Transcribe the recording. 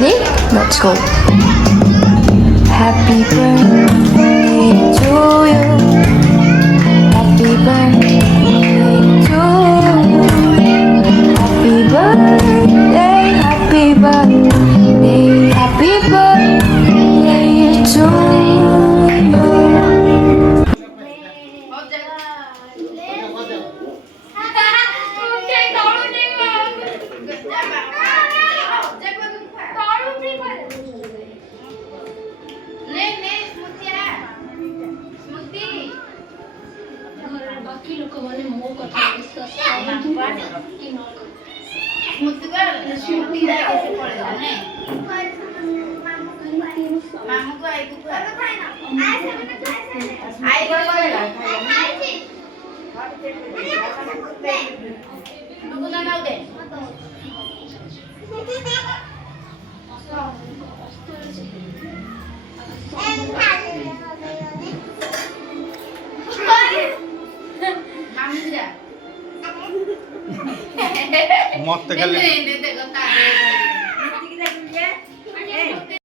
Ready? Let's go. Happy birthday to you. Happy birthday to you. Happy birthday, happy birthday, happy birthday to you. ବାକି ଲୋକମାନେ ମୋ କଥା ବିଶ୍ୱାସ କରନ୍ତି କି ନ মরতে গেলে